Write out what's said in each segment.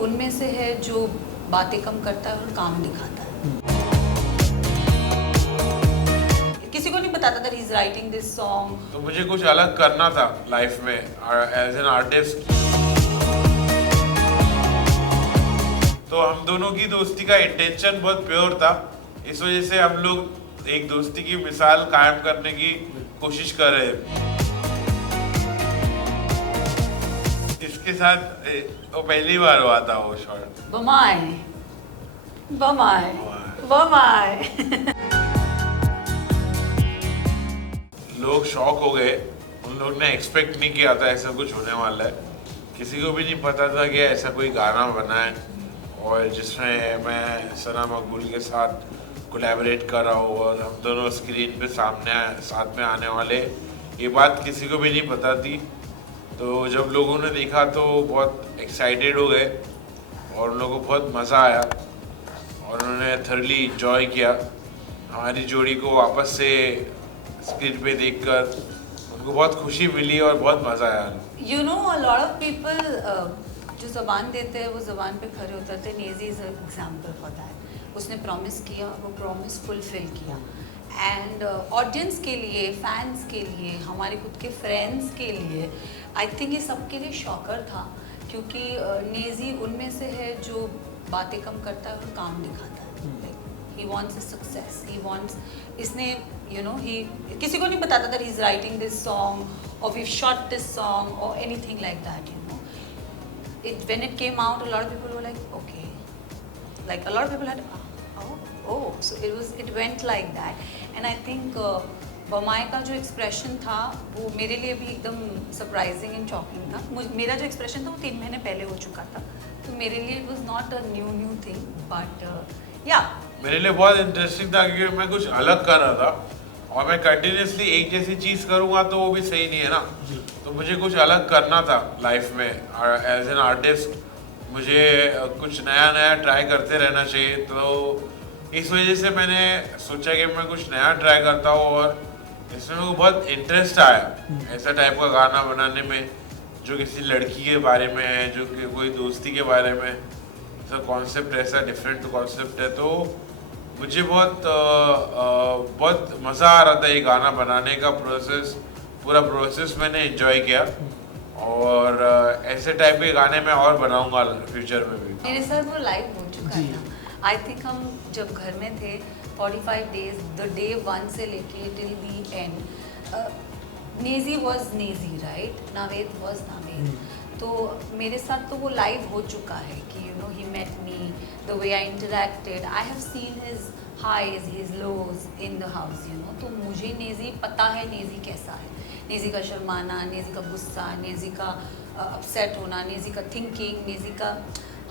उनमें से है जो बातें कम करता है और काम दिखाता है। किसी को नहीं बताता था he's writing this song। तो मुझे कुछ अलग करना था लाइफ में एज एन आर्टिस्ट। तो हम दोनों की दोस्ती का इंटेंशन बहुत प्योर था, इस वजह से हम लोग एक दोस्ती की मिसाल कायम करने की कोशिश कर रहे हैं। इसके साथ वो पहली बार हुआ था वो शॉट। बमाए बमाए बमाए। लोग शॉक हो गए, उन लोग ने एक्सपेक्ट नहीं किया था ऐसा कुछ होने वाला है। किसी को भी नहीं पता था कि ऐसा कोई गाना बना है और जिसमें मैं सना मकबूल के साथ कोलैबोरेट कर रहा हूँ और हम दोनों स्क्रीन पे साथ में आने वाले, ये बात किसी को भी नहीं पता थी। तो जब लोगों ने देखा तो बहुत एक्साइटेड हो गए और उन लोगों को बहुत मज़ा आया और उन्होंने थर्ली इंजॉय किया। हमारी जोड़ी को वापस से स्क्रीन पे देखकर उनको बहुत खुशी मिली और बहुत मज़ा आया। You know, a lot of people जो ज़बान देते हैं वो ज़बान पे खड़े उतरते हैं। Naezy is an example for that। उसने प्रॉमिस किया, वो प्रॉमिस फुलफिल किया। एंड ऑडियंस के लिए, फैंस के लिए, हमारे खुद के फ्रेंड्स के लिए, आई थिंक ये सबके लिए शॉकर था, क्योंकि नेज़ी उनमें से है जो बातें कम करता है और काम दिखाता है। He wants a success. He wants, इसने he किसी को नहीं बताता था he's writing this song or we've shot this song or anything like that, when it came out, a lot of people were like, okay, like a lot of people had so it went like that. And I think बमाए का जो expression था वो मेरे लिए भी एकदम surprising and shocking था। मेरा जो एक्सप्रेशन था वो 3 महीने पहले हो चुका था, तो मेरे लिए it was not a new thing, but या मेरे लिए बहुत इंटरेस्टिंग था क्योंकि मैं कुछ अलग कर रहा था और मैं कंटिन्यूसली एक जैसी चीज़ करूँगा तो वो भी सही नहीं है ना। तो मुझे कुछ अलग करना था लाइफ में एज एन आर्टिस्ट। मुझे कुछ नया ट्राई करते रहना चाहिए, तो इस वजह से मैंने सोचा कि मैं कुछ नया ट्राई करता हूँ और इसमें मुझे बहुत इंटरेस्ट आया ऐसा टाइप का गाना बनाने में जो किसी लड़की के बारे में है, जो कि कोई दोस्ती के बारे में। ऐसा कॉन्सेप्ट, ऐसा डिफरेंट कॉन्सेप्ट है, तो मुझे बहुत मज़ा आ रहा था ये गाना बनाने का पूरा प्रोसेस मैंने एंजॉय किया और ऐसे टाइप के गाने मैं और बनाऊंगा फ्यूचर में भी। मेरे साथ वो लाइव हो चुका था। आई थिंक हम जब घर में थे 45 डेज, द डे 1 से लेके till the end, Naezy was Naezy right, Naved was Naved. तो मेरे साथ तो वो लाइव हो चुका है कि he met me, the way I interacted, I have seen his highs, his lows in the house, तो मुझे नेज़ी पता है, नेज़ी कैसा है, नेज़ी का शर्माना, नेज़ी का गुस्सा, नेज़ी का अपसेट होना, नेज़ी का थिंकिंग, नेज़ी का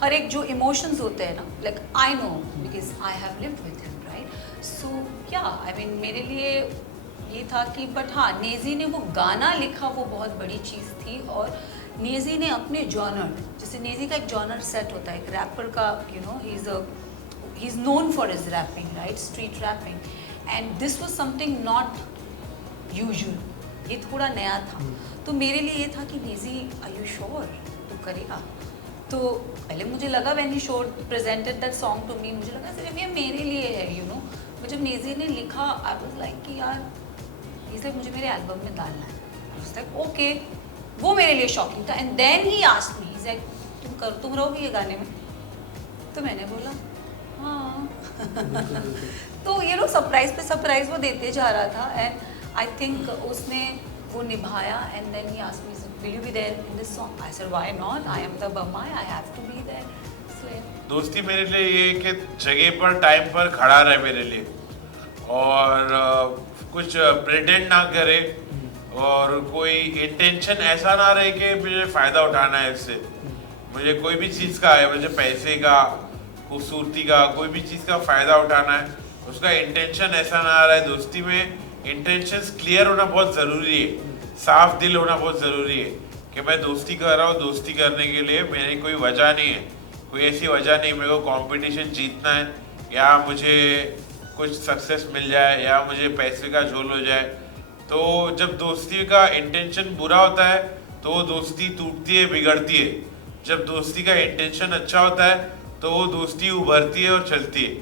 हर एक जो इमोशंस होते हैं ना, like I know because I have lived with him right. So yeah I mean मेरे लिए ये था कि बट हाँ, नेज़ी ने वो गाना लिखा वो बहुत बड़ी चीज़ थी। और नेज़ी ने अपने जॉनर, जैसे नेज़ी का एक जॉनर सेट होता है एक रैपर का, he is known for his rapping right, street rapping, and this was something not usual, ये थोड़ा नया था। तो मेरे लिए ये था कि नेज़ी आर यू श्योर तू करेगा। तो पहले मुझे लगा when he showed presented that song to me, मुझे लगा सिर्फ ये मेरे लिए है but जब नेज़ी ने लिखा आई वाज लाइक कि यार ये मुझे मेरे एल्बम में डालना है। आई वाज लाइक ओके, वो मेरे लिए शॉकिंग था। And then he asked me, he said तुम रहोगी ये गाने में? तो मैंने बोला हाँ। तो सरप्राइज पे सरप्राइज वो देते जा रहा था एंड आई थिंक उसने वो निभाया। And then he asked me will you be there in this song? I said why not, I am the Bamai, I have to be there. So yeah. दोस्ती मेरे लिए ये कि जगह पर टाइम पर खड़ा रहे मेरे लिए और कुछ प्रिटेंड ना करे और कोई इंटेंशन ऐसा ना रहे कि मुझे फ़ायदा उठाना है इससे। मुझे कोई भी चीज़ का है, मुझे पैसे का, खूबसूरती का, कोई भी चीज़ का फ़ायदा उठाना है, उसका इंटेंशन ऐसा ना रहे। दोस्ती में इंटेंशंस क्लियर होना बहुत ज़रूरी है, साफ दिल होना बहुत ज़रूरी है कि मैं दोस्ती कर रहा हूँ, दोस्ती करने के लिए मेरी कोई वजह नहीं है, कोई ऐसी वजह नहीं मेरे को कंपटीशन जीतना है या मुझे कुछ सक्सेस मिल जाए या मुझे पैसे का झोल हो जाए। तो जब दोस्ती का इंटेंशन बुरा होता है तो दोस्ती टूटती है, बिगड़ती है। जब दोस्ती का इंटेंशन अच्छा होता है तो वो दोस्ती उभरती है और चलती है।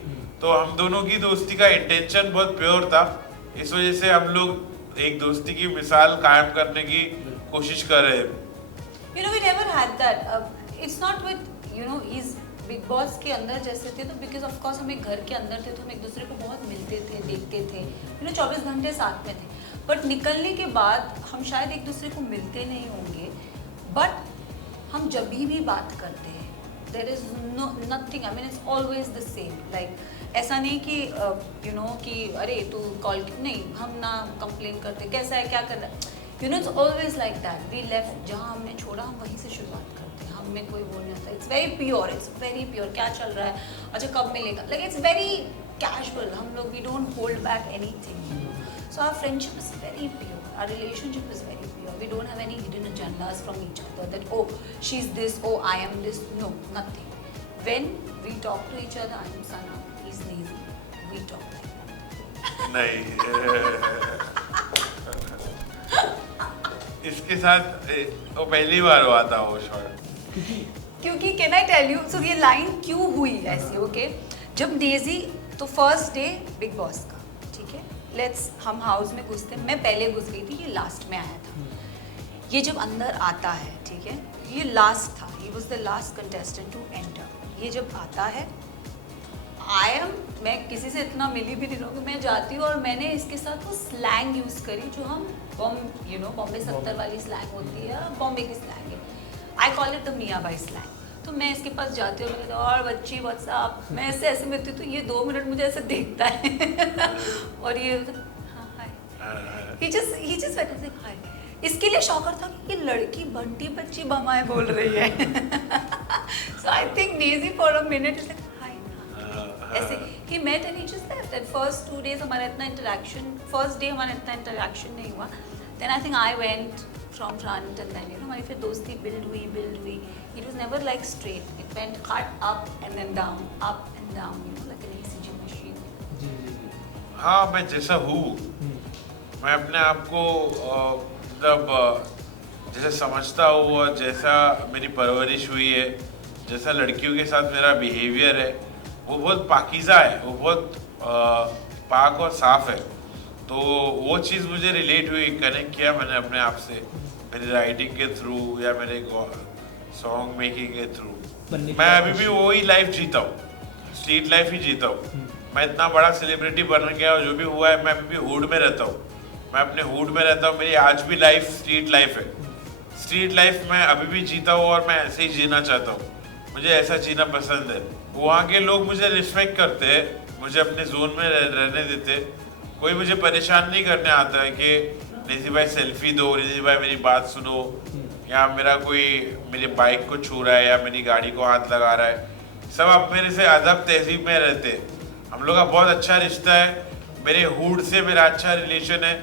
तो हम दोनों की दोस्ती का इंटेंशन बहुत प्योर था, इस वजह से हम लोग एक दोस्ती की मिसाल कायम करने की कोशिश कर रहे हैं। You know, we never had that. It's not with, you know, he's big boss के अंदर जैसे थे, तो बिकॉज ऑफ कोर्स हम एक घर के अंदर थे तो हम एक दूसरे को बहुत मिलते थे, देखते थे, यू नो 24 घंटे साथ में थे। बट निकलने के बाद हम शायद एक दूसरे को मिलते नहीं होंगे, बट हम जब भी बात करते हैं there is no nothing, I mean it's always the same. Like ऐसा नहीं कि यू नो कि अरे तू कॉल नहीं, हम ना कंप्लेन करते कैसा है क्या कर रहा है, you know it's always like that. We left, जहाँ हमने छोड़ा हम वहीं से शुरुआत करते हैं, हम में कोई वो नहीं होता। It's very pure, it's very pure. क्या चल रहा है, अच्छा कब मिलेगा, लाइक इट्स वेरी कैजुअल। हम लोग we don't hold back anything, you know. So our friendship is very pure, our relationship is very pure. We don't have any hidden agendas from each other that oh she's this, oh I am this. No, nothing. When we talk to each other, I am Sana, he's Nezi, we talk like that. नहीं इसके साथ वो पहली बार हुआ था वो shot. क्योंकि can I tell you, सो ये लाइन क्यों हुई ऐसी, ओके जब नेजी, तो फर्स्ट डे बिग बॉस का, ठीक है, लेट्स हम हाउस में घुसते, मैं पहले घुस गई थी, ये लास्ट में आया था। ये जब अंदर आता है, ठीक है, ये लास्ट था, he was the last contestant to enter. ये जब आता है, मैं किसी से इतना मिली भी नहीं रहूँगी, मैं जाती हूँ और मैंने इसके साथ वो स्लैंग यूज़ करी जो हम बॉम्बे 70 वाली स्लैंग होती है, बॉम्बे की स्लैंग है, आई कॉल इट द मियाँ बाई स्लैंग। तो मैं इसके पास जाती हूँ, मैं और बच्ची व्हाट्सअप, मैं ऐसे ऐसे मिलती हूँ, तो ये 2 मिनट मुझे ऐसे देखता है और ये हाँ हाय, ही जस्ट हाय। इसके लिए शॉकर था कि ये लड़की बंटी बच्ची बमाए बोल रही है। So I think Naezy for a minute is like hi, ऐसे ही met and he just left. At first 2 days हमारा इतना इंटरेक्शन, फर्स्ट डे हमारा इतना इंटरेक्शन नहीं हुआ। Then I think I went from front and then you know हमारी फिर दोस्ती बिल्ड हुई। It was never like straight. It went hard up and then down, you know, like an ECG machine. हाँ, मैं जैसा हूँ, मैं अपने आप को मतलब जैसे समझता हूँ और जैसा मेरी परवरिश हुई है, जैसा लड़कियों के साथ मेरा बिहेवियर है, वो बहुत पाकीज़ा है, वो बहुत पाक और साफ है। तो वो चीज़ मुझे रिलेट हुई, कनेक्ट किया मैंने अपने आप से, मेरी राइटिंग के थ्रू या मेरे सॉन्ग मेकिंग के थ्रू। मैं अभी भी वही लाइफ जीता हूँ, स्ट्रीट लाइफ ही जीता हूँ। मैं इतना बड़ा सेलिब्रिटी बन गया और जो भी हुआ है, मैं अभी भी हुड में रहता हूँ, मैं अपने हुड में रहता हूँ। मेरी आज भी लाइफ स्ट्रीट लाइफ है, स्ट्रीट लाइफ मैं अभी भी जीता हूँ और मैं ऐसे ही जीना चाहता हूँ। मुझे ऐसा जीना पसंद है। वहाँ के लोग मुझे रिस्पेक्ट करते हैं, मुझे अपने जोन में रहने देते। कोई मुझे परेशान नहीं करने आता है कि नेजी भाई सेल्फी दो, नेजी भाई मेरी बात सुनो, या मेरा कोई मेरी बाइक को छू रहा है या मेरी गाड़ी को हाथ लगा रहा है। सब अब मेरे से अदब तहजीब में रहते हैं। हम लोग का बहुत अच्छा रिश्ता है, मेरे हुड से मेरा अच्छा रिलेशन है।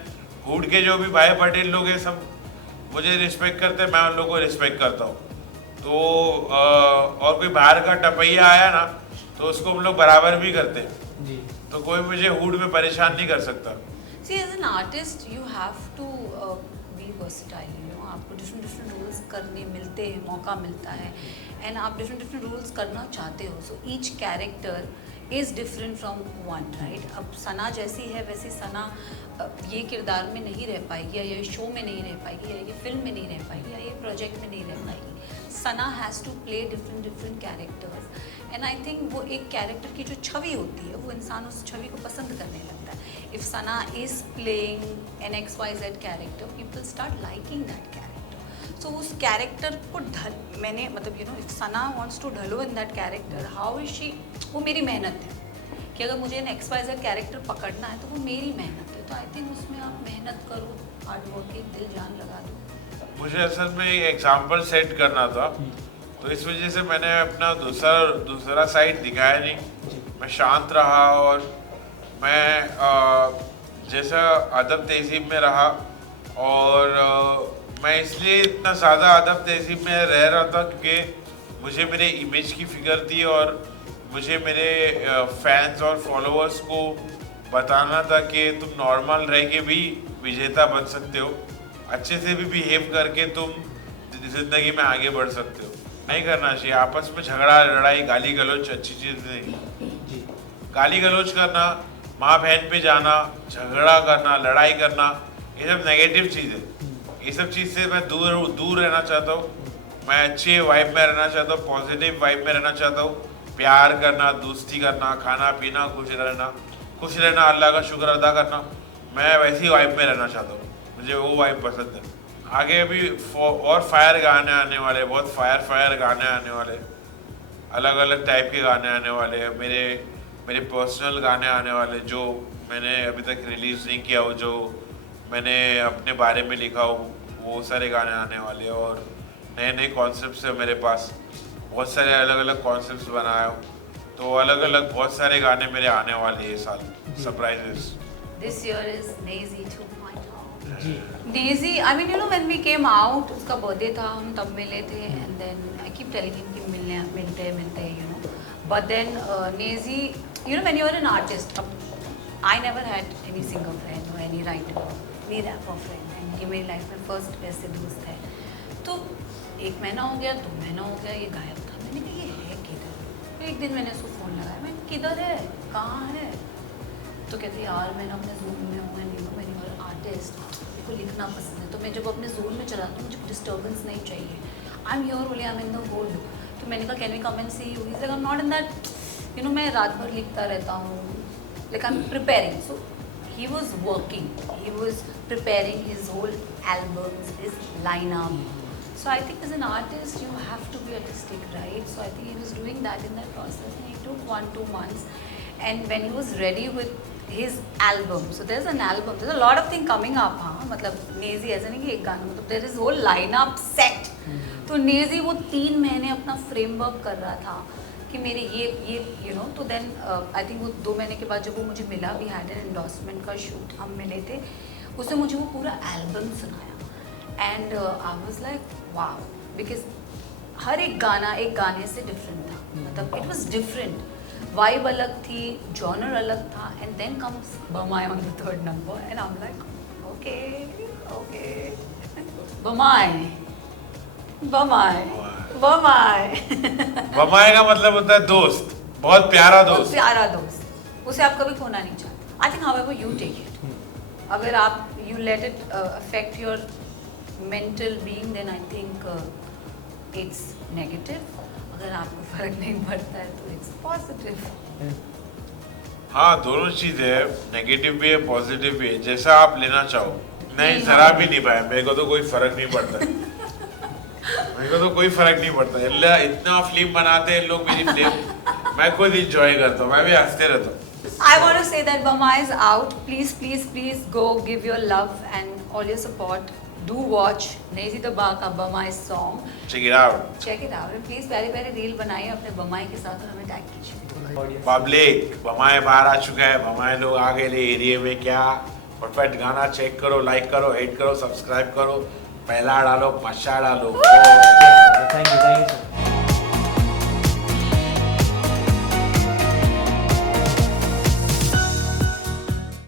हुड के जो भी भाई पटेल लोग हैं सब मुझे रिस्पेक्ट करते हैं, मैं उन लोगों को रिस्पेक्ट करता हूँ। तो और कोई बाहर का टपैया आया ना तो उसको हम लोग बराबर भी करते हैं जी। तो कोई मुझे हुड में परेशान नहीं कर सकता। See, as an artist, you have to be versatile, you know, आपको डिफरेंट रोल्स करने मिलते हैं, मौका मिलता है, एंड आप डिफरेंट रोल्स करना चाहते हो। So each character is different from one, right. अब सना जैसी है वैसी सना ये किरदार में नहीं रह पाएगी, या ये शो में नहीं रह पाएगी, या ये फिल्म में नहीं रह पाएगी, या ये प्रोजेक्ट में नहीं रह पाएगी। Sana has to play different characters, and I think वो एक कैरेक्टर की जो छवि होती है वो इंसान उस छवि को पसंद करने लगता है। If Sana is playing an XYZ character, people start liking that character. So उस कैरेक्टर को मैंने मतलब you know if Sana wants to ढलो in that character, how is she, वो मेरी मेहनत है कि अगर मुझे एन XYZ कैरेक्टर पकड़ना है तो वो मेरी मेहनत है। तो आई थिंक उसमें आप मेहनत करो, हार्ड वर्किंग, दिल जान लगा दो। मुझे असल में एक एग्जाम्पल सेट करना था, तो इस वजह से मैंने अपना दूसरा साइड दिखाया नहीं। मैं शांत रहा और मैं जैसा अदब तहजीब में रहा, और मैं इसलिए इतना ज़्यादा अदब तहजीब में रह रहा था क्योंकि मुझे मेरे इमेज की फिक्र थी और मुझे मेरे फैंस और फॉलोअर्स को बताना था कि तुम नॉर्मल रह के भी विजेता बन सकते हो, अच्छे से भी बिहेव करके तुम ज़िंदगी में आगे बढ़ सकते हो। नहीं करना चाहिए। आपस में झगड़ा लड़ाई गाली गलौज अच्छी चीज़ नहीं। जी गाली गलौज करना, माँ बहन पे जाना, झगड़ा करना, लड़ाई करना, ये सब नेगेटिव चीज़ है। ये सब चीज़ से मैं दूर रहना चाहता हूँ। मैं अच्छे वाइब में रहना चाहता हूँ, पॉजिटिव वाइब में रहना चाहता हूँ। प्यार करना, दोस्ती करना, खाना पीना, खुश रहना, अल्लाह का शुक्र अदा करना, मैं वैसी वाइब में रहना चाहता हूँ। मुझे वो वाइब पसंद है। आगे अभी और फायर गाने आने वाले, बहुत फायर गाने आने वाले, अलग अलग टाइप के गाने आने वाले हैं। मेरे पर्सनल गाने आने वाले जो मैंने अभी तक रिलीज़ नहीं किया हो, जो मैंने अपने बारे में लिखा हो, वो सारे गाने आने वाले हैं। और नए नए कॉन्सेप्ट्स है मेरे पास, बहुत सारे अलग अलग कॉन्सेप्ट्स बनाए हो, तो अलग अलग बहुत सारे गाने मेरे आने वाले हैं ये साल, surprises. This year is Nazy 2.0. जी Nazy, I mean, you know, when we came out, उसका बर्थडे था, हम तब मिले थे, and then I keep telling him कि मिलते हैं, you know. But then Nazy, you know, when you're an artist, I never had any singer friend or any writer, any rapper friend, and ये मेरी लाइफ में first ऐसे दोस्त है। तो 1 महीना हो गया, 2 महीना हो गया, ये गायब था। मैंने कहा ये है किधर? तो एक दिन मैंने उसको फ़ोन लगाया, मैं किधर है, कहाँ है? तो कहते यार मैं ना अपने जून में हूँ, and you know when you are artist, मेरे को लिखना पसंद है, तो मैं जब अपने जोन में चलाती हूँ मुझे डिस्टर्बेंस नहीं चाहिए। I am here only, I am in the hold. तो मैंने कहा can we come and see you? Is like I am not in that, you know, मैं रात भर लिखता रहता हूँ, like I am preparing. So he was working, he was preparing his whole albums, his line-up. So I think as an artist you have to be artistic, right? So I think he was doing that in that process, and he took 1-2 months, and when he was ready with his album, so there's an album, there's a lot of thing coming up, हाँ, मतलब Nazy ऐसा नहीं कि एक गाना, मतलब there is whole line-up set. तो Nazy वो 3 महीने अपना framework कर रहा था कि मेरे ये you know, तो then I think वो 2 महीने के बाद जब वो मुझे मिला, we had an endorsement का shoot, हम मिले थे, उसने मुझे वो पूरा एल्बम सुनाया, and I was like wow, because हर एक गाना एक गाने से डिफरेंट था, मतलब इट वाज डिफरेंट, वाइब अलग थी, जॉनर अलग था, एंड देन कम्स बमाई on the third number, and I am like okay बमाई बमाई बमाई बमाए का मतलब होता है दोस्त, बहुत प्यारा दोस्त। प्यारा दोस्त, उसे आप कभी खोना नहीं चाहते। I think however you take it, अगर आप you let it affect your mental being, then I think it's negative. अगर आपको फर्क नहीं पड़ता है तो it's positive. हाँ, दोनों चीज़ है, नेगेटिव भी है, पॉजिटिव भी है, जैसा आप लेना चाहो। नहीं, जरा भी नहीं पाया, मेरे को तो कोई फर्क नहीं पड़ता है। मेरे को तो कोई फर्क नहीं पड़ता है। इतना फिल्म बनाते हैं लोग मेरी फिल्म, मैं खुद इंजॉय करता हूँ, मैं भी हंसते रहता हूँ। I want to say that Bama is out. Please go give your love and all your support. Do watch Nazy the Ba का बमाई song. Check it out. Check it out. And please प्यारे प्यारे reel बनाइए अपने बमाई के साथ और हमें टैग कीजिए। पब्लिक, बमाए बाहर आ चुका है, बमाए लोग आ गए एरिया में, क्या परफेक्ट गाना, चेक करो, लाइक करो, हिट करो, सब्सक्राइब करो, पहला डालो, 5 डालो। Thank you sir.